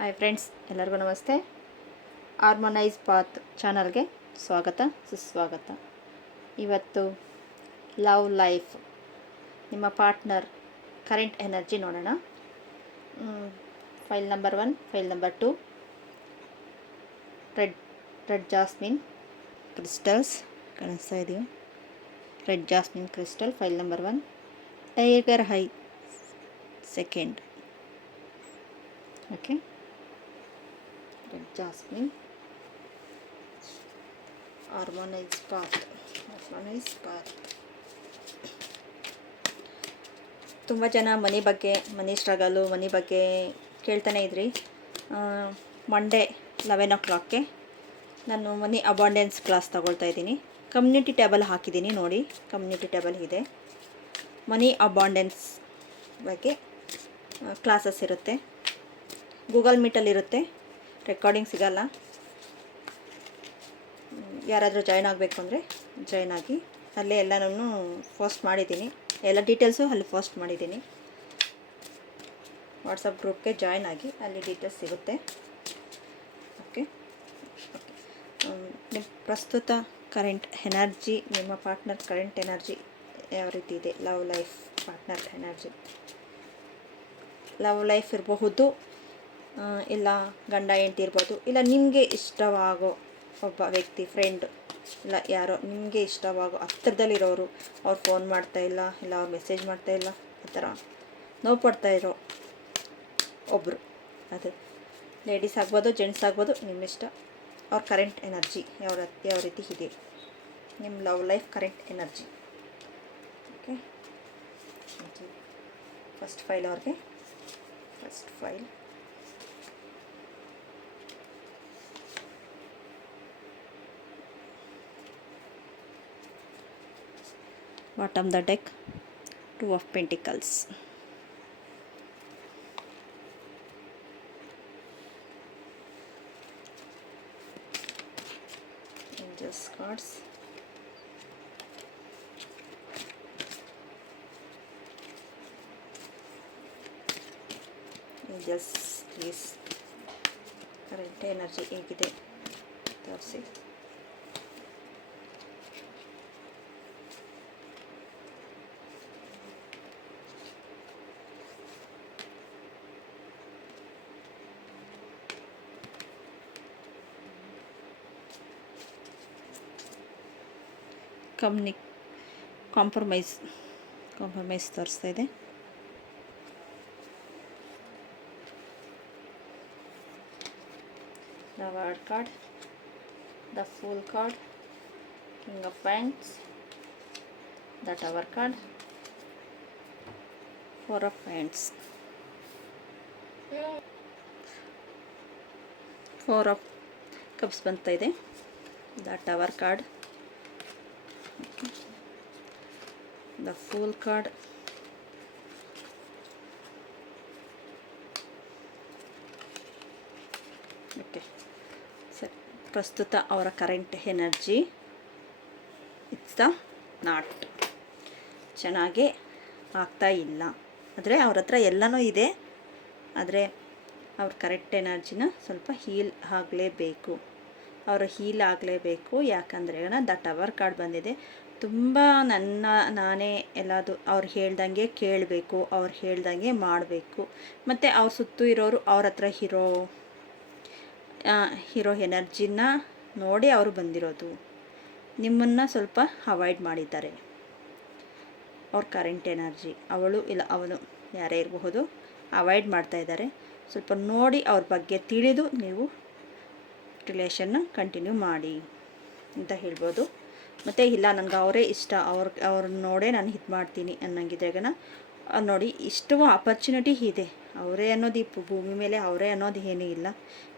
Hi friends, ಎಲ್ಲರಿಗೂ ನಮಸ್ತೆ. Harmonise path ಚಾನಲ್ಗೆ ಸ್ವಾಗತ ಸುಸ್ವಾಗತ. ಇವತ್ತು ಲವ್ ಲೈಫ್, ನಿಮ್ಮ ಪಾರ್ಟ್ನರ್ ಕರೆಂಟ್ ಎನರ್ಜಿ ನೋಡೋಣ. File number 1, file number 2, red jasmine crystals ಕಾಣಿಸ್ತಾ ಇದೆಯೋ? Red jasmine crystal file number 1, tiger high second. Okay, red jasmine, harmonise path. ತುಂಬ ಜನ ಮನಿ ಸ್ಟ್ರಗಲು ಮನಿ ಬಗ್ಗೆ ಕೇಳ್ತಾನೆ ಇದ್ರಿ. ಮಂಡೇ 11 o'clockಗೆ ನಾನು ಮನಿ ಅಬಾಂಡೆನ್ಸ್ ಕ್ಲಾಸ್ ತಗೊಳ್ತಾ ಇದ್ದೀನಿ. ಕಮ್ಯುನಿಟಿ ಟ್ಯಾಬಲ್ ಹಾಕಿದ್ದೀನಿ ನೋಡಿ, ಕಮ್ಯುನಿಟಿ ಟ್ಯಾಬಲ್ ಇದೆ. ಮನಿ ಅಬಾಂಡೆನ್ಸ್ ಬಗ್ಗೆ ಕ್ಲಾಸಸ್ ಇರುತ್ತೆ. ಗೂಗಲ್ ಮೀಟಲ್ಲಿರುತ್ತೆ, ರೆಕಾರ್ಡಿಂಗ್ ಸಿಗಲ್ಲ. ಯಾರಾದರೂ ಜಾಯ್ನ್ ಆಗಬೇಕು ಅಂದರೆ ಜಾಯ್ನ್ ಆಗಿ. ಅಲ್ಲೇ ಎಲ್ಲನೂ ಪೋಸ್ಟ್ ಮಾಡಿದ್ದೀನಿ, ಎಲ್ಲ ಡೀಟೇಲ್ಸು ಅಲ್ಲಿ ಪೋಸ್ಟ್ ಮಾಡಿದ್ದೀನಿ. ವಾಟ್ಸಪ್ ಗ್ರೂಪ್ಗೆ ಜಾಯ್ನ್ ಆಗಿ, ಅಲ್ಲಿ ಡೀಟೇಲ್ಸ್ ಸಿಗುತ್ತೆ. ಓಕೆ, ನಿಮ್ಮ ಪ್ರಸ್ತುತ ಕರೆಂಟ್ ಎನರ್ಜಿ, ನಿಮ್ಮ ಪಾರ್ಟ್ನರ್ ಕರೆಂಟ್ ಎನರ್ಜಿ ಯಾವ ರೀತಿ ಇದೆ? Love life, partner energy, love life ಇರಬಹುದು, ಇಲ್ಲ ಗಂಡ ಹೆಂಡತಿ ಇರ್ಬೋದು, ಇಲ್ಲ ನಿಮಗೆ ಇಷ್ಟವಾಗೋ ಒಬ್ಬ ವ್ಯಕ್ತಿ, ಫ್ರೆಂಡ್, ಇಲ್ಲ ಯಾರೋ ನಿಮಗೆ ಇಷ್ಟವಾಗೋ ಹತ್ತಿರದಲ್ಲಿರೋರು. ಅವ್ರು ಫೋನ್ ಮಾಡ್ತಾಯಿಲ್ಲ, ಇಲ್ಲ ಅವ್ರು ಮೆಸೇಜ್ ಮಾಡ್ತಾಯಿಲ್ಲ, ಆ ಥರ ನೋವು ಪಡ್ತಾ ಇರೋ ಒಬ್ಬರು. ಅದು ಲೇಡೀಸ್ ಆಗ್ಬೋದು, ಜೆಂಟ್ಸ್ ಆಗ್ಬೋದು, ನಿಮ್ಮ ಇಷ್ಟ. ಅವ್ರ ಕರೆಂಟ್ ಎನರ್ಜಿ ಯಾವ ರೀತಿ ಇದೆ, ನಿಮ್ಮ love life current energy. Okay, first pile ಅವ್ರಿಗೆ. First pile bottom the deck, 2 of Pentacles. Angels cards. Angels, please, current energy ಹೇಗಿದೆ ತೋರಿಸಿ. ಕಾಂಪ್ರಮೈಸ್ ತೋರಿಸ್ತಾ ಇದೆ. The word card, the pool card, king of wands, the tower card, 4 of wands, 4 of cups ಬಂತಾ ಇದೆ. The tower card, the fool card, okay ಸರಿ. ಪ್ರಸ್ತುತ ಅವರ current energy, it's the not. ಚೆನ್ನಾಗೇ ಆಗ್ತಾ ಇಲ್ಲ, ಆದರೆ ಅವ್ರ ಹತ್ರ ಎಲ್ಲನೂ ಇದೆ, ಆದರೆ ಅವ್ರ ಕರೆಕ್ಟ್ ಎನರ್ಜಿನ ಸ್ವಲ್ಪ ಹೀಲ್ ಆಗಲೇಬೇಕು. ಅವರು ಹೀಲ್ ಆಗಲೇಬೇಕು. ಯಾಕಂದರೆ ದ ಟವರ್ ಕಾರ್ಡ್ ಬಂದಿದೆ. ತುಂಬ ನಾನೇ ಎಲ್ಲದು ಅವ್ರು ಹೇಳ್ದಂಗೆ ಕೇಳಬೇಕು, ಅವ್ರು ಹೇಳ್ದಂಗೆ ಮಾಡಬೇಕು. ಮತ್ತು ಅವ್ರ ಸುತ್ತು ಇರೋರು ಅವ್ರ ಹತ್ರ ಇರೋ ಎನರ್ಜಿನ ನೋಡಿ ಅವರು ಬಂದಿರೋದು. ನಿಮ್ಮನ್ನು ಸ್ವಲ್ಪ ಅವಾಯ್ಡ್ ಮಾಡಿದ್ದಾರೆ. ಅವ್ರ ಕರೆಂಟ್ ಎನರ್ಜಿ, ಅವಳು ಇಲ್ಲ ಅವನು ಯಾರೇ ಇರಬಹುದು, ಅವಾಯ್ಡ್ ಮಾಡ್ತಾಯಿದ್ದಾರೆ. ಸ್ವಲ್ಪ ನೋಡಿ ಅವ್ರ ಬಗ್ಗೆ ತಿಳಿದು ನೀವು ರಿಲೇಷನ್ನ ಕಂಟಿನ್ಯೂ ಮಾಡಿ ಅಂತ ಹೇಳ್ಬೋದು. ಮತ್ತು ಇಲ್ಲ ನನಗೆ ಅವರೇ ಇಷ್ಟ, ಅವ್ರನ್ನ ನೋಡೇ ನಾನು ಇದು ಮಾಡ್ತೀನಿ ಅನ್ನಂಗಿದ್ರಾಗನ ನೋಡಿ, ಇಷ್ಟು ಆಪರ್ಚುನಿಟಿ ಇದೆ. ಅವರೇ ಅನ್ನೋದು ಈ ಭೂಮಿ ಮೇಲೆ ಅವರೇ ಅನ್ನೋದು ಏನೂ ಇಲ್ಲ.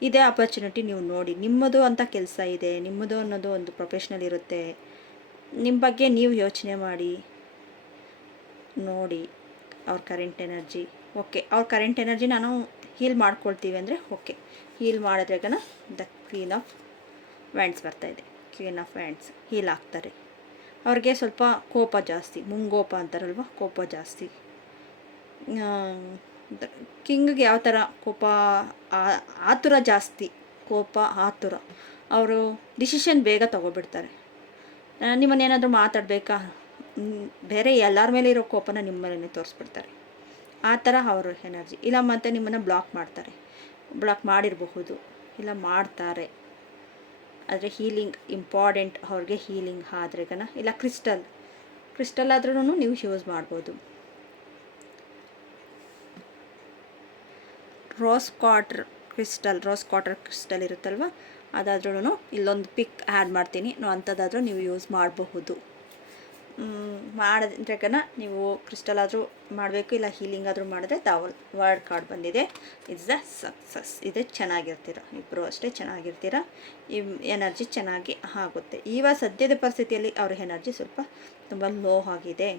ಇದೇ ಆಪರ್ಚುನಿಟಿ ನೀವು ನೋಡಿ. ನಿಮ್ಮದು ಅಂತ ಕೆಲಸ ಇದೆ, ನಿಮ್ಮದು ಅನ್ನೋದು ಒಂದು ಪ್ರೊಫೆಷ್ನಲ್ ಇರುತ್ತೆ. ನಿಮ್ಮ ಬಗ್ಗೆ ನೀವು ಯೋಚನೆ ಮಾಡಿ ನೋಡಿ ಅವ್ರ ಕರೆಂಟ್ ಎನರ್ಜಿ. ಓಕೆ, ಅವ್ರ ಕರೆಂಟ್ ಎನರ್ಜಿ ನಾನು ಹೀಲ್ ಮಾಡ್ಕೊಳ್ತೀವಿ ಅಂದರೆ ಓಕೆ, ಹೀಲ್ ಮಾಡಿದ್ರಾಗನ ದ ಕ್ವೀನ್ ಆಫ್ ವ್ಯಾಂಡ್ಸ್ ಬರ್ತಾಯಿದೆ. ಕ್ವೀನ್ ಆಫ್ ವ್ಯಾಂಡ್ಸ್ ಹೀಲ್ ಆಗ್ತಾರೆ. ಅವ್ರಿಗೆ ಸ್ವಲ್ಪ ಕೋಪ ಜಾಸ್ತಿ, ಮುಂಗೋಪ ಅಂತಾರಲ್ವ, ಕೋಪ ಜಾಸ್ತಿ. ಕಿಂಗ್ಗೆ ಯಾವ ಥರ ಕೋಪ, ಆತುರ ಜಾಸ್ತಿ, ಕೋಪ ಆತುರ. ಅವರು ಡಿಸಿಷನ್ ಬೇಗ ತೊಗೊಬಿಡ್ತಾರೆ. ನಿಮ್ಮನ್ನೇನಾದರೂ ಮಾತಾಡಬೇಕಾ, ಬೇರೆ ಎಲ್ಲರ ಮೇಲೆ ಇರೋ ಕೋಪನ ನಿಮ್ಮ ಮೇಲೆ ತೋರಿಸ್ಬಿಡ್ತಾರೆ. ಆ ಥರ ಅವ್ರ ಎನರ್ಜಿ. ಇಲ್ಲ ಮತ್ತು ನಿಮ್ಮನ್ನು ಬ್ಲಾಕ್ ಮಾಡ್ತಾರೆ, ಬ್ಲಾಕ್ ಮಾಡಿರಬಹುದು, ಇಲ್ಲ ಮಾಡ್ತಾರೆ. ಆದರೆ ಹೀಲಿಂಗ್ ಇಂಪಾರ್ಟೆಂಟ್ ಅವ್ರಿಗೆ. ಹೀಲಿಂಗ್ ಆದ್ರೆಗನ ಇಲ್ಲ ಕ್ರಿಸ್ಟಲ್ ಆದ್ರೂ ನೀವು ಯೂಸ್ ಮಾಡ್ಬೋದು. ರೋಸ್ ಕ್ವಾರ್ಟರ್ ಕ್ರಿಸ್ಟಲ್ ಇರುತ್ತಲ್ವ, ಅದಾದ್ರೂ ಇಲ್ಲೊಂದು ಪಿಕ್ ಆ್ಯಡ್ ಮಾಡ್ತೀನಿ, ಅಂಥದ್ದಾದರೂ ನೀವು ಯೂಸ್ ಮಾಡಬಹುದು. ಮಾಡಿದ್ರೆಗನ ನೀವು ಕ್ರಿಸ್ಟಲ್ ಆದರೂ ಮಾಡಬೇಕು, ಇಲ್ಲ ಹೀಲಿಂಗ್ ಆದರೂ ಮಾಡಿದ್ರೆ ವರ್ಡ್ ಕಾರ್ಡ್ ಬಂದಿದೆ, ಇಟ್ಸ್ ದ ಸಕ್ಸಸ್. ಇದು ಚೆನ್ನಾಗಿರ್ತೀರ, ಇಬ್ಬರು ಅಷ್ಟೇ ಚೆನ್ನಾಗಿರ್ತೀರ. ಈ ಎನರ್ಜಿ ಚೆನ್ನಾಗಿ ಆಗುತ್ತೆ. ಇವಾಗ ಸದ್ಯದ ಪರಿಸ್ಥಿತಿಯಲ್ಲಿ ಅವ್ರ ಎನರ್ಜಿ ಸ್ವಲ್ಪ ತುಂಬ ಲೋ ಆಗಿದೆ.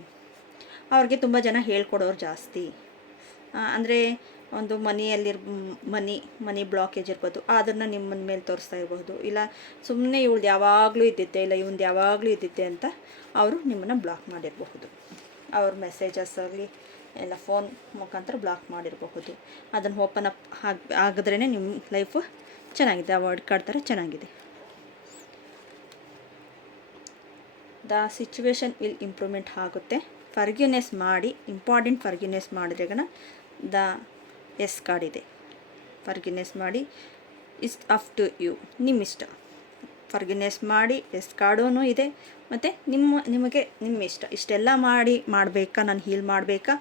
ಅವ್ರಿಗೆ ತುಂಬ ಜನ ಹೇಳ್ಕೊಡೋರು ಜಾಸ್ತಿ. ಅಂದರೆ ಒಂದು ಮನಿ ಬ್ಲಾಕೇಜ್ ಇರ್ಬೋದು, ಅದನ್ನು ನಿಮ್ಮ ಮೇಲೆ ತೋರಿಸ್ತಾ ಇರ್ಬೋದು. ಇಲ್ಲ ಸುಮ್ಮನೆ ಇವಳ್ದು ಯಾವಾಗಲೂ ಇದ್ದಿದ್ದೆ, ಇಲ್ಲ ಇವಂದು ಯಾವಾಗಲೂ ಇದ್ದಿದ್ದೆ ಅಂತ ಅವರು ನಿಮ್ಮನ್ನು ಬ್ಲಾಕ್ ಮಾಡಿರಬಹುದು. ಅವ್ರ ಮೆಸೇಜಸ್ ಆಗಲಿ ಎಲ್ಲ ಫೋನ್ ಮುಖಾಂತರ ಬ್ಲಾಕ್ ಮಾಡಿರಬಹುದು. ಅದನ್ನು ಓಪನ್ ಅಪ್ ಆಗಿದ್ರೇ ನಿಮ್ಮ ಲೈಫು ಚೆನ್ನಾಗಿದೆ. ವರ್ಡ್ ಕಾರ್ಡ್ ಥರ ಚೆನ್ನಾಗಿದೆ. ದ ಸಿಚುವೇಶನ್ ವಿಲ್ ಇಂಪ್ರೂವ್ಮೆಂಟ್ ಆಗುತ್ತೆ. ಫರ್ಗ್ಯೂನೆಸ್ ಮಾಡಿ, ಇಂಪಾರ್ಟೆಂಟ್ ಫರ್ಗ್ಯೂನೆಸ್ ಮಾಡಿದ್ರೆಗನ ದ ಎಸ್ ಕಾರ್ಡ್ ಇದೆ. ಫರ್ಗ್ಯೂನೆಸ್ ಮಾಡಿ, ಇಸ್ ಅಪ್ ಟು ಯು, ನಿಮ್ಮ ಇಷ್ಟ. ಫರ್ಗ್ಯೂನೆಸ್ ಮಾಡಿ, ಎಸ್ ಕಾರ್ಡೂ ಇದೆ, ಮತ್ತು ನಿಮಗೆ ನಿಮ್ಮ ಇಷ್ಟ. ಇಷ್ಟೆಲ್ಲ ಮಾಡಬೇಕಾ, ನಾನು ಹೀಲ್ ಮಾಡಬೇಕಾ,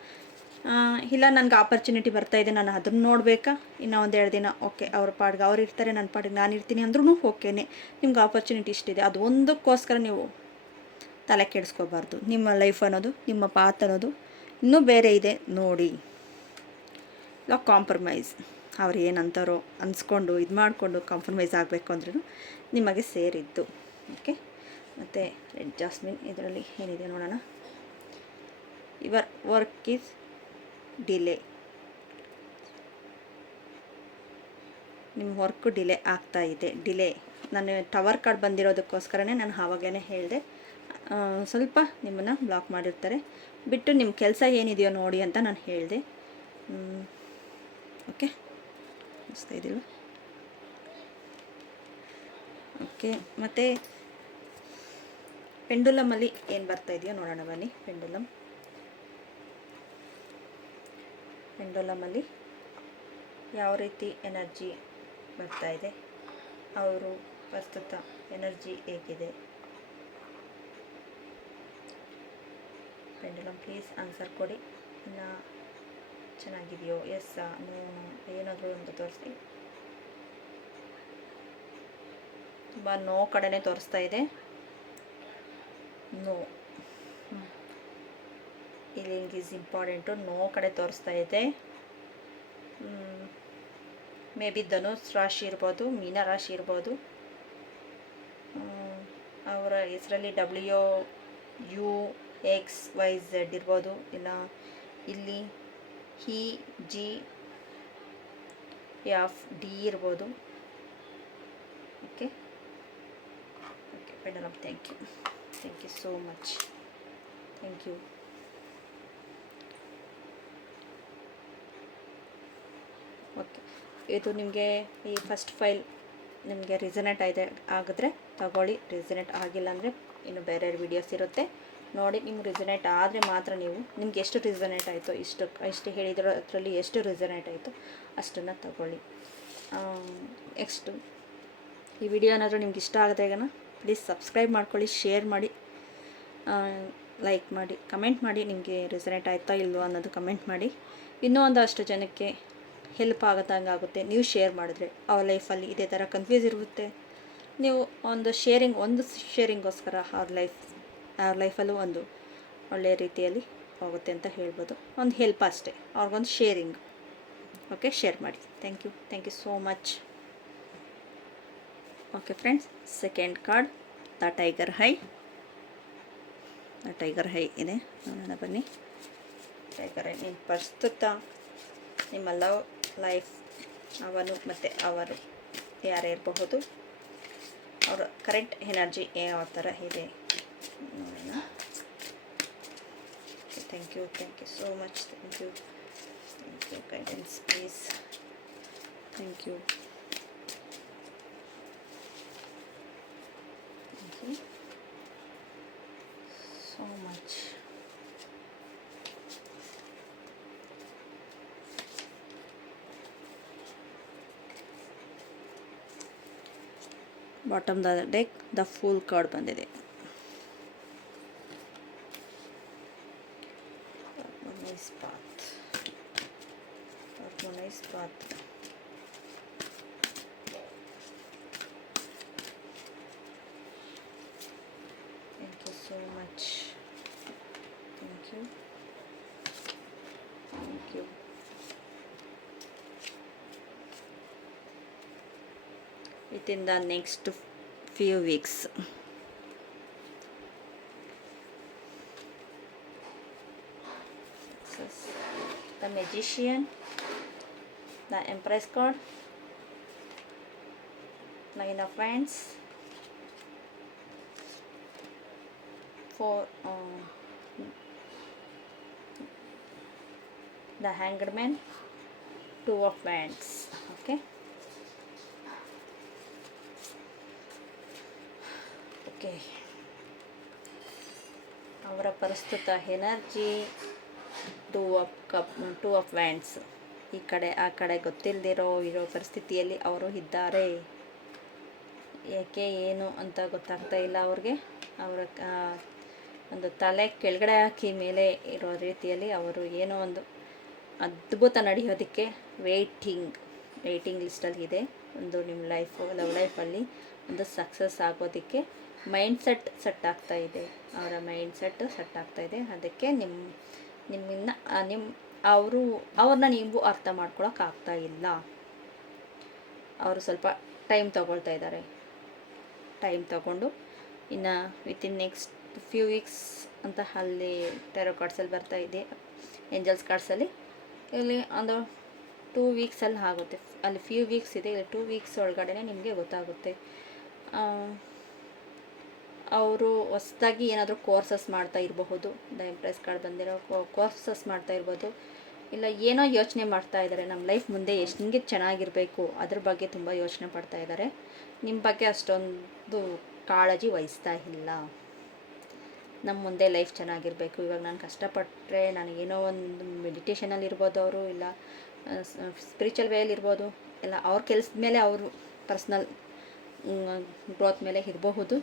ಇಲ್ಲ ನನಗೆ ಆಪರ್ಚುನಿಟಿ ಬರ್ತಾಯಿದೆ, ನಾನು ಅದನ್ನು ನೋಡಬೇಕಾ, ಇನ್ನೂ ಒಂದೆರಡು ದಿನ ಓಕೆ ಅವ್ರ ಪಾಡಿಗೆ ಅವ್ರು ಇರ್ತಾರೆ, ನನ್ನ ಪಾಡಿಗೆ ನಾನು ಇರ್ತೀನಿ ಅಂದ್ರೂ ಓಕೆನೇ. ನಿಮ್ಗೆ ಆಪರ್ಚುನಿಟಿ ಇಷ್ಟಿದೆ, ಅದು ಒಂದಕ್ಕೋಸ್ಕರ ನೀವು ತಲೆ ಕೆಡಿಸ್ಕೋಬಾರ್ದು. ನಿಮ್ಮ ಲೈಫ್ ಅನ್ನೋದು, ನಿಮ್ಮ ಪಾತ್ ಅನ್ನೋದು ಇನ್ನೂ ಬೇರೆ ಇದೆ ನೋಡಿ. ಇಲ್ಲ ಕಾಂಪ್ರಮೈಸ್, ಅವ್ರು ಏನಂತಾರೋ ಅನ್ಸ್ಕೊಂಡು ಇದು ಮಾಡಿಕೊಂಡು ಕಾಂಪ್ರಮೈಸ್ ಆಗಬೇಕು ಅಂದ್ರೂ ನಿಮಗೆ ಸೇರಿದ್ದು. ಓಕೆ. ಮತ್ತು ರೆಡ್ ಜಾಸ್ಮಿನ್ ಇದರಲ್ಲಿ ಏನಿದೆ ನೋಡೋಣ. ಯುವರ್ ವರ್ಕ್ ಈಸ್ ಡಿಲೇ, ನಿಮ್ಮ ವರ್ಕು ಡಿಲೇ ಆಗ್ತಾ ಇದೆ. ಡಿಲೇ ನಾನು ಟವರ್ ಕಾರ್ಡ್ ಬಂದಿರೋದಕ್ಕೋಸ್ಕರನೇ ನಾನು ಆವಾಗಲೇ ಹೇಳಿದೆ, ಸ್ವಲ್ಪ ನಿಮ್ಮನ್ನು ಬ್ಲಾಕ್ ಮಾಡಿರ್ತಾರೆ. ಬಿಟ್ಟು ನಿಮ್ಮ ಕೆಲಸ ಏನಿದೆಯೋ ನೋಡಿ ಅಂತ ನಾನು ಹೇಳಿದೆ. ಓಕೆ, ಅನಿಸ್ತಾ ಇದೆಯಲ್ಲ? ಓಕೆ. ಮತ್ತು ಪೆಂಡುಲಮಲ್ಲಿ ಏನು ಬರ್ತಾ ಇದೆಯೋ ನೋಡೋಣ ಬನ್ನಿ. ಪೆಂಡುಲಮಲ್ಲಿ ಯಾವ ರೀತಿ ಎನರ್ಜಿ ಬರ್ತಾ ಇದೆ, ಅವರು ಪ್ರಸ್ತುತ ಎನರ್ಜಿ ಹೇಗಿದೆ? ಪೆಂಡುಲಮ್ ಪ್ಲೀಸ್ ಆನ್ಸರ್ ಕೊಡಿ. ಇನ್ನು ಚೆನ್ನಾಗಿದೆಯೋ, ಎಸ್ಸಾ, ನೋ, ಏನಾದರೂ ಒಂದು ತೋರಿಸಿ. ತುಂಬ ನೋ ಕಡೆನೇ ತೋರಿಸ್ತಾ ಇದೆ. No, healing is important, no ಕಡೆ ತೋರಿಸ್ತಾ ಇದೆ. ಮೇ ಬಿ ಧನುಸ್ ರಾಶಿ ಇರ್ಬೋದು, ಮೀನ ರಾಶಿ ಇರ್ಬೋದು. ಅವರ ಹೆಸರಲ್ಲಿ WUXYZ ಇರ್ಬೋದು, ಇಲ್ಲ ಇಲ್ಲಿ HGFD ಇರ್ಬೋದು. Okay okay pendulum, thank you so much, thank you. Okay, ಇದು ನಿಮಗೆ ಈ ಫಸ್ಟ್ ಫೈಲ್ ನಿಮಗೆ ರಿಸನೇಟ್ ಆಗಿದ್ರೆ ತಗೊಳ್ಳಿ. ರಿಸನೇಟ್ ಆಗಿಲ್ಲ ಅಂದರೆ ಇನ್ನು ಬೇರೆ ವಿಡಿಯೋಸ್ ಇರುತ್ತೆ ನೋಡಿ. ನಿಮ್ಗೆ ರಿಸನೇಟ್ ಆದರೆ ಮಾತ್ರ ನಿಮ್ಗೆ ಎಷ್ಟು ರಿಸನೇಟ್ ಆಯಿತು, ಇಷ್ಟು ಹೇಳಿದಿರೋ ಅದರಲ್ಲಿ ಎಷ್ಟು ರಿಸನೇಟ್ ಆಯಿತು ಅಷ್ಟನ್ನು ತಗೊಳ್ಳಿ. ನೆಕ್ಸ್ಟು ಈ ವಿಡಿಯೋ ಏನಾದರೂ ನಿಮ್ಗೆ ಇಷ್ಟ ಆಗಿದ್ರೆಗನ ಪ್ಲೀಸ್ ಸಬ್ಸ್ಕ್ರೈಬ್ ಮಾಡ್ಕೊಳ್ಳಿ, ಶೇರ್ ಮಾಡಿ, ಲೈಕ್ ಮಾಡಿ, ಕಮೆಂಟ್ ಮಾಡಿ. ನಿಮಗೆ ರಿಸನೇಟ್ ಆಯಿತಾ ಇಲ್ವೋ ಅನ್ನೋದು ಕಮೆಂಟ್ ಮಾಡಿ. ಇನ್ನೂ ಒಂದಷ್ಟು ಜನಕ್ಕೆ ಹೆಲ್ಪ್ ಆಗುತ್ತೆ ನೀವು ಶೇರ್ ಮಾಡಿದ್ರೆ. ಅವ್ರ ಲೈಫಲ್ಲಿ ಇದೇ ಥರ ಕನ್ಫ್ಯೂಸ್ ಇರುತ್ತೆ, ನೀವು ಒಂದು ಶೇರಿಂಗೋಸ್ಕರ ಅವ್ರ ಲೈಫಲ್ಲೂ ಒಂದು ಒಳ್ಳೆಯ ರೀತಿಯಲ್ಲಿ ಹೋಗುತ್ತೆ ಅಂತ ಹೇಳ್ಬೋದು. ಒಂದು ಹೆಲ್ಪ್ ಅಷ್ಟೇ, ಅವ್ರಿಗೊಂದು ಶೇರಿಂಗ್. ಓಕೆ, ಶೇರ್ ಮಾಡಿ. Thank you so much. Okay friends, second card the tiger ಹೈ ಇದೆ ನೋಡೋಣ ಬನ್ನಿ. ಟೈಗರ್ ಹೈ, ನಿಮ್ಮ ಪ್ರಸ್ತುತ ನಿಮ್ಮ ಲೈಫ್ ಅವನು ಮತ್ತು ಅವರು ಯಾರೇ ಇರಬಹುದು, ಅವರ ಕರೆಂಟ್ ಎನರ್ಜಿ ಯಾವ ಥರ ಇದೆ ನೋಡೋಣ. Thank you so much. Thank you guidance please. Thank you. Thank you so much. Bottom the deck the full card ಬಂದಿದೆ. Harmonise path, harmonise path. Thank you so much. Thank you. Thank you. within the next few weeks. Success. The Magician, the Empress card, Nine of Wands, for the Hanged Man, Two of Wands. Okay. Okay, ಅವರ ಪ್ರಸ್ತುತ energy two of wands. ಈ ಕಡೆ ಆ ಕಡೆ ಗೊತ್ತಿಲ್ಲದಿರೋ ಇರೋ ಪರಿಸ್ಥಿತಿಯಲ್ಲಿ ಅವರು ಇದ್ದಾರೆ. ಯಾಕೆ ಏನು ಅಂತ ಗೊತ್ತಾಗ್ತಾ ಇಲ್ಲ ಅವ್ರಿಗೆ. ಅವರ ಒಂದು ತಲೆ ಕೆಳಗಡೆ ಹಾಕಿ ಮೇಲೆ ಇರೋ ರೀತಿಯಲ್ಲಿ ಅವರು ಏನೋ ಒಂದು ಅದ್ಭುತ ನಡೆಯೋದಕ್ಕೆ ವೇಟಿಂಗ್ ಲಿಸ್ಟಲ್ಲಿ ಇದೆ. ಒಂದು ನಿಮ್ಮ ಲವ್ ಲೈಫಲ್ಲಿ ಒಂದು ಸಕ್ಸಸ್ ಆಗೋದಕ್ಕೆ ಸೆಟ್ ಆಗ್ತಾ ಇದೆ. ಅವರ ಸೆಟ್ ಆಗ್ತಾ ಇದೆ. ಅದಕ್ಕೆ ಅವ್ರನ್ನ ನೀವು ಅರ್ಥ ಮಾಡ್ಕೊಳಕ್ಕಾಗ್ತಾ ಇಲ್ಲ. ಅವರು ಸ್ವಲ್ಪ ಟೈಮ್ ತಗೊಳ್ತಾ ಇದ್ದಾರೆ. ಟೈಮ್ ತಗೊಂಡು ಇನ್ನು ವಿತಿನ್ ನೆಕ್ಸ್ಟ್ ಫ್ಯೂ ವೀಕ್ಸ್ ಅಂತ ಅಲ್ಲಿ ಟ್ಯಾರೋ ಕಾರ್ಡ್ಸಲ್ಲಿ ಬರ್ತಾ ಇದೆ, ಏಂಜಲ್ಸ್ ಕಾರ್ಡ್ಸಲ್ಲಿ. ಇಲ್ಲಿ ಒಂದು 2 ವೀಕ್ಸಲ್ಲಿ ಆಗುತ್ತೆ. ಅಲ್ಲಿ ಫ್ಯೂ ವೀಕ್ಸ್ ಇದೆ, ಇಲ್ಲಿ 2 ವೀಕ್ಸ್ ಒಳಗಡೆ ನಿಮಗೆ ಗೊತ್ತಾಗುತ್ತೆ. ಅವರು ಹೊಸದಾಗಿ ಏನಾದರೂ ಕೋರ್ಸಸ್ ಮಾಡ್ತಾ ಇರಬಹುದು. ದ ಎಂಪ್ರೆಸ್ ಕಾರ್ಡ್ ಬಂದಿರೋ ಕೋರ್ಸಸ್ ಮಾಡ್ತಾ ಇರ್ಬೋದು. ಇಲ್ಲ ಏನೋ ಯೋಚನೆ ಮಾಡ್ತಾ ಇದ್ದಾರೆ, ನಮ್ಮ ಲೈಫ್ ಮುಂದೆ ಹೆಂಗೆ ಚೆನ್ನಾಗಿರಬೇಕು ಅದ್ರ ಬಗ್ಗೆ ತುಂಬ ಯೋಚನೆ ಪಡ್ತಾ ಇದ್ದಾರೆ. ನಿಮ್ಮ ಬಗ್ಗೆ ಅಷ್ಟೊಂದು ಕಾಳಜಿ ವಹಿಸ್ತಾ ಇಲ್ಲ. ನಮ್ಮ ಮುಂದೆ ಲೈಫ್ ಚೆನ್ನಾಗಿರಬೇಕು, ಇವಾಗ ನಾನು ಕಷ್ಟಪಟ್ಟರೆ ನನಗೇನೋ ಒಂದು ಮೆಡಿಟೇಷನಲ್ಲಿ ಇರ್ಬೋದು, ಅವರು ಇಲ್ಲ ಸ್ಪಿರಿಚುವಲ್ ವೇಯಲ್ಲಿ ಇರ್ಬೋದು, ಇಲ್ಲ ಅವ್ರ ಕೆಲಸದ ಮೇಲೆ ಅವರು ಪರ್ಸ್ನಲ್ ಗ್ರೋತ್ ಮೇಲೆ ಇರಬಹುದು.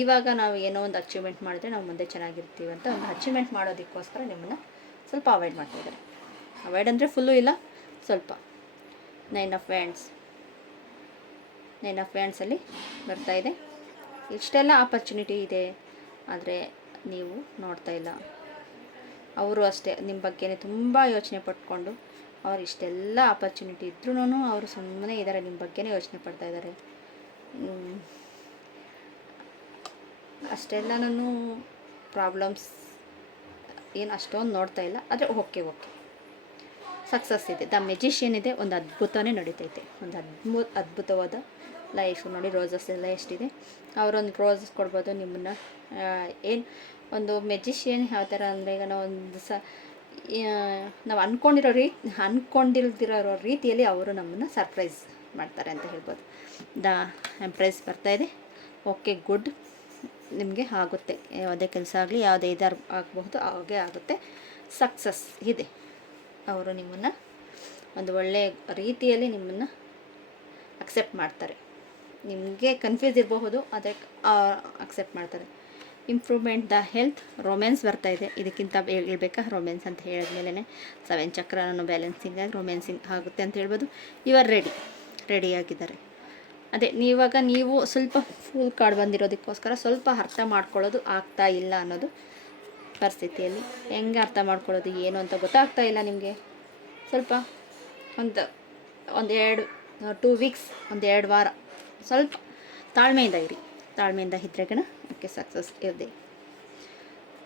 ಇವಾಗ ನಾವು ಏನೋ ಒಂದು ಅಚೀವ್ಮೆಂಟ್ ಮಾಡಿದ್ರೆ ನಾವು ಮುಂದೆ ಚೆನ್ನಾಗಿರ್ತೀವಿ ಅಂತ ಒಂದು ಅಚೀವ್ಮೆಂಟ್ ಮಾಡೋದಕ್ಕೋಸ್ಕರ ನಿಮ್ಮನ್ನು ಸ್ವಲ್ಪ ಅವಾಯ್ಡ್ ಮಾಡ್ತಾಯಿದ್ದಾರೆ. ಅವಾಯ್ಡ್ ಅಂದರೆ ಫುಲ್ಲು ಇಲ್ಲ, ಸ್ವಲ್ಪ. ನೈನ್ ಆಫ್ ವ್ಯಾಂಡ್ಸಲ್ಲಿ ಬರ್ತಾ ಇದೆ. ಇಷ್ಟೆಲ್ಲ ಆಪರ್ಚುನಿಟಿ ಇದೆ, ಆದರೆ ನೀವು ನೋಡ್ತಾ ಇಲ್ಲ. ಅವರು ಅಷ್ಟೇ ನಿಮ್ಮ ಬಗ್ಗೆನೇ ತುಂಬ ಯೋಚನೆ ಪಟ್ಕೊಂಡು, ಅವ್ರು ಇಷ್ಟೆಲ್ಲ ಆಪರ್ಚುನಿಟಿ ಇದ್ರೂ ಅವರು ಸುಮ್ಮನೆ ಇದ್ದಾರೆ, ನಿಮ್ಮ ಬಗ್ಗೆನೇ ಯೋಚನೆ ಪಡ್ತಾ ಇದ್ದಾರೆ. ಅಷ್ಟೆಲ್ಲನೂ ಪ್ರಾಬ್ಲಮ್ಸ್ ಏನು ಅಷ್ಟೊಂದು ನೋಡ್ತಾ ಇಲ್ಲ, ಆದರೆ ಓಕೆ ಸಕ್ಸಸ್ ಇದೆ. ದ ಮೆಜಿಷಿಯನ್ ಇದೆ, ಒಂದು ಅದ್ಭುತನೇ ನಡೀತೈತೆ. ಒಂದು ಅದ್ಭುತವಾದ ಲೈಫ್ ನೋಡಿ. ರೋಸಸ್ ಎಲ್ಲ ಎಷ್ಟಿದೆ. ಅವರೊಂದು ರೋಸಸ್ ಕೊಡ್ಬೋದು ನಿಮ್ಮನ್ನು. ಏನು ಒಂದು ಮೆಜಿಷಿಯನ್ ಯಾವ ಥರ ಅಂದರೆ, ಈಗ ನಾವು ನಾವು ಅಂದ್ಕೊಂಡಿಲ್ದಿರೋ ರೀತಿಯಲ್ಲಿ ಅವರು ನಮ್ಮನ್ನು ಸರ್ಪ್ರೈಸ್ ಮಾಡ್ತಾರೆ ಅಂತ ಹೇಳ್ಬೋದು. ದ ಎಂಪ್ರೆಸ್ ಬರ್ತಾಯಿದೆ. Okay, good. ನಿಮಗೆ ಆಗುತ್ತೆ, ಯಾವುದೇ ಕೆಲಸ ಆಗಲಿ ಯಾವುದೇ ಇದಾರು ಆಗಬಹುದು, ಹಾಗೆ ಆಗುತ್ತೆ. ಸಕ್ಸಸ್ ಇದೆ. ಅವರು ನಿಮ್ಮನ್ನು ಒಂದು ಒಳ್ಳೆಯ ರೀತಿಯಲ್ಲಿ ನಿಮ್ಮನ್ನು ಅಕ್ಸೆಪ್ಟ್ ಮಾಡ್ತಾರೆ. ನಿಮಗೆ ಕನ್ಫ್ಯೂಸ್ ಇರಬಹುದು, ಅದಕ್ಕೆ ಅಕ್ಸೆಪ್ಟ್ ಮಾಡ್ತಾರೆ. Improvement the health. ರೊಮ್ಯಾನ್ಸ್ ಬರ್ತಾಯಿದೆ. ಇದಕ್ಕಿಂತ ಹೇಳ್ಬೇಕಾ? ರೊಮ್ಯಾನ್ಸ್ ಅಂತ ಹೇಳಿದ್ಮೇಲೆ 7 ಚಕ್ರನೂ ಬ್ಯಾಲೆನ್ಸಿಂಗ್ ಆಗಿ ರೊಮ್ಯಾನ್ಸಿಂಗ್ ಆಗುತ್ತೆ ಅಂತ ಹೇಳ್ಬೋದು. ಇವರು ರೆಡಿಯಾಗಿದ್ದಾರೆ. ಅದೇ ನೀವು ಸ್ವಲ್ಪ ಫುಲ್ ಕಾರ್ಡ್ ಬಂದಿರೋದಕ್ಕೋಸ್ಕರ ಸ್ವಲ್ಪ ಅರ್ಥ ಮಾಡ್ಕೊಳ್ಳೋದು ಆಗ್ತಾ ಇಲ್ಲ ಅನ್ನೋದು ಪರಿಸ್ಥಿತಿಯಲ್ಲಿ. ಹೆಂಗೆ ಅರ್ಥ ಮಾಡ್ಕೊಳ್ಳೋದು ಏನು ಅಂತ ಗೊತ್ತಾಗ್ತಾ ಇಲ್ಲ ನಿಮಗೆ. ಸ್ವಲ್ಪ ಒಂದು 2 ವೀಕ್ಸ್, 1-2 ವಾರ ಸ್ವಲ್ಪ ತಾಳ್ಮೆಯಿಂದ ಇರಿ. ತಾಳ್ಮೆಯಿಂದ ಇದ್ರೆಗಣ ಓಕೆ, ಸಕ್ಸಸ್ ಇದೆ.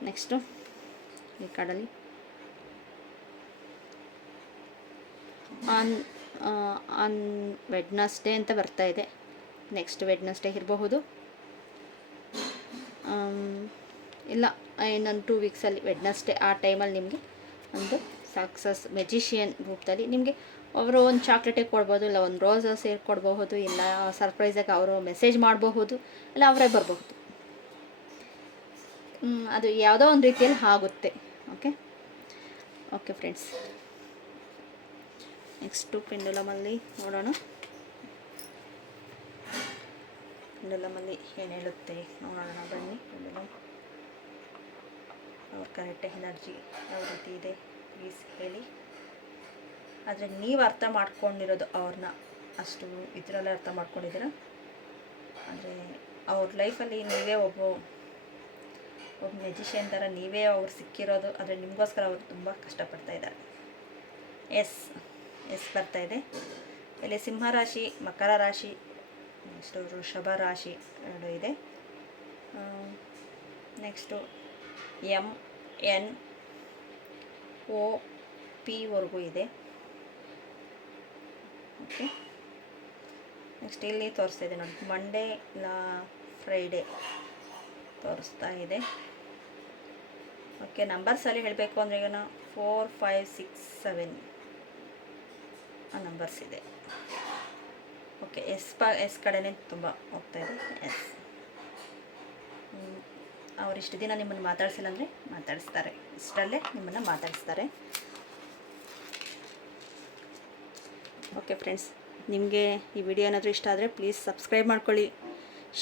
ನೆಕ್ಸ್ಟು ಈ ಕಾರ್ಡಲ್ಲಿ ಆನ್ ವೆಡ್ನಸ್ಡೇ ಅಂತ ಬರ್ತಾ ಇದೆ. ನೆಕ್ಸ್ಟ್ ವೆಡ್ನಸ್ಡೇ ಇರಬಹುದು, ಇಲ್ಲ ಇನ್ನೊಂದು 2 ವೀಕ್ಸಲ್ಲಿ ವೆಡ್ನಸ್ಡೇ. ಆ ಟೈಮಲ್ಲಿ ನಿಮಗೆ ಒಂದು ಸಕ್ಸಸ್ ಮೆಜಿಷಿಯನ್ ರೂಪದಲ್ಲಿ ನಿಮಗೆ ಅವರು ಒಂದು ಚಾಕ್ಲೇಟೇ ಕೊಡ್ಬೋದು, ಇಲ್ಲ ಒಂದು ರೋಸ್ ಸೇರಿ ಕೊಡಬಹುದು, ಇಲ್ಲ ಸರ್ಪ್ರೈಸಾಗಿ ಅವರು ಮೆಸೇಜ್ ಮಾಡಬಹುದು, ಇಲ್ಲ ಅವರೇ ಬರಬಹುದು. ಅದು ಯಾವುದೋ ಒಂದು ರೀತಿಯಲ್ಲಿ ಆಗುತ್ತೆ. ಓಕೆ ಓಕೆ ಫ್ರೆಂಡ್ಸ್, ನೆಕ್ಸ್ಟು ಪೆಂಡುಲಮಲ್ಲಿ ನೋಡೋಣ. ಪೆಂಡುಲಮಲ್ಲಿ ಏನು ಹೇಳುತ್ತೆ ನೋಡೋಣ ಬನ್ನಿ. ಪೆಂಡುಲಮ್ ಅವ್ರ ಕರೆಕ್ಟ್ ಎನರ್ಜಿ ಯಾವ ರೀತಿ ಇದೆ ಪ್ಲೀಸ್ ಹೇಳಿ. ಆದರೆ ನೀವು ಅರ್ಥ ಮಾಡ್ಕೊಂಡಿರೋದು ಅವ್ರನ್ನ ಅಷ್ಟು ಇದರಲ್ಲೇ ಅರ್ಥ ಮಾಡ್ಕೊಂಡಿದ್ದೀರ. ಅಂದರೆ ಅವ್ರ ಲೈಫಲ್ಲಿ ನೀವೇ ಒಬ್ಬ ಮೆಜಿಷಿಯನ್ ಥರ ನೀವೇ ಅವ್ರು ಸಿಕ್ಕಿರೋದು. ಆದರೆ ನಿಮಗೋಸ್ಕರ ಅವರು ತುಂಬ ಕಷ್ಟಪಡ್ತಾಯಿದ್ದಾರೆ. ಎಸ್ ಬರ್ತಾಯಿದೆ. ಇಲ್ಲಿ ಸಿಂಹರಾಶಿ, ಮಕರ ರಾಶಿ, ನೆಕ್ಸ್ಟು ವೃಷಭ ರಾಶಿ 2 ಇದೆ. ನೆಕ್ಸ್ಟು MNOP ವರೆಗೂ ಇದೆ. ಓಕೆ, ನೆಕ್ಸ್ಟ್ ಇಲ್ಲಿ ತೋರಿಸ್ತಾ ಇದೆ ನೋಡಿ, ಮಂಡೇ ಇಲ್ಲ ಫ್ರೈಡೇ ತೋರಿಸ್ತಾ ಇದೆ. ಓಕೆ, ನಂಬರ್ಸಲ್ಲಿ ಹೇಳಬೇಕು ಅಂದರೆ ಈಗ 4, 5, 6, 7 ಆ ನಂಬರ್ಸ್ ಇದೆ. ಓಕೆ, ಎಸ್ ಕಡೆನೇ ತುಂಬ ಹೋಗ್ತಾಯಿದೆ. ಎಸ್ ಅವ್ರು ಇಷ್ಟು ದಿನ ನಿಮ್ಮನ್ನು ಮಾತಾಡಿಸಿಲ್ಲ ಅಂದರೆ ಮಾತಾಡಿಸ್ತಾರೆ, ಇಷ್ಟರಲ್ಲೇ ನಿಮ್ಮನ್ನು ಮಾತಾಡಿಸ್ತಾರೆ. ಓಕೆ ಫ್ರೆಂಡ್ಸ್, ನಿಮಗೆ ಈ ವಿಡಿಯೋ ಏನಾದರೂ ಇಷ್ಟ ಆದರೆ ಪ್ಲೀಸ್ ಸಬ್ಸ್ಕ್ರೈಬ್ ಮಾಡ್ಕೊಳ್ಳಿ,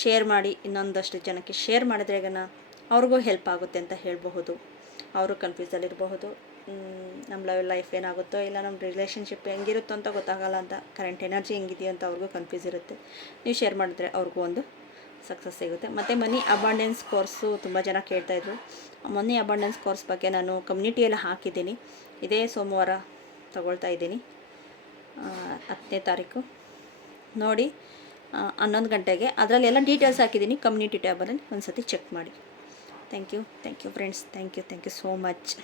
ಶೇರ್ ಮಾಡಿ. ಇನ್ನೊಂದಷ್ಟು ಜನಕ್ಕೆ ಶೇರ್ ಮಾಡಿದ್ರೆ ಈಗ ಅವ್ರಿಗೂ ಹೆಲ್ಪ್ ಆಗುತ್ತೆ ಅಂತ ಹೇಳಬಹುದು. ಅವರು ಕನ್ಫ್ಯೂಸಲ್ಲಿರಬಹುದು, ನಮ್ಮ ಲೈಫ್ ಏನಾಗುತ್ತೋ ಇಲ್ಲ ನಮ್ಮ ರಿಲೇಷನ್ಶಿಪ್ ಹೆಂಗಿರುತ್ತೋ ಅಂತ ಗೊತ್ತಾಗಲ್ಲ ಅಂತ, ಕರೆಂಟ್ ಎನರ್ಜಿ ಹೆಂಗಿದೆಯೋ ಅಂತ ಅವ್ರಿಗೂ ಕನ್ಫ್ಯೂಸ್ ಇರುತ್ತೆ. ನೀವು ಶೇರ್ ಮಾಡಿದ್ರೆ ಅವ್ರಿಗೂ ಒಂದು ಸಕ್ಸಸ್ ಸಿಗುತ್ತೆ. ಮತ್ತು ಮನಿ ಅಬಂಡೆನ್ಸ್ ಕೋರ್ಸು ತುಂಬ ಜನ ಕೇಳ್ತಾಯಿದ್ರು. ಮನಿ ಅಬಂಡೆನ್ಸ್ ಕೋರ್ಸ್ ಬಗ್ಗೆ ನಾನು ಕಮ್ಯುನಿಟಿಯಲ್ಲಿ ಹಾಕಿದ್ದೀನಿ. ಇದೇ ಸೋಮವಾರ ತಗೊಳ್ತಾ ಇದ್ದೀನಿ, 10ನೇ ತಾರೀಕು ನೋಡಿ 11 ಗಂಟೆಗೆ. ಅದರಲ್ಲಿ ಎಲ್ಲ ಡೀಟೇಲ್ಸ್ ಹಾಕಿದ್ದೀನಿ ಕಮ್ಯುನಿಟಿ ಟ್ಯಾಬಲ್ಲಿ, ಒಂದು ಸತಿ ಚೆಕ್ ಮಾಡಿ. Thank you friends, thank you so much.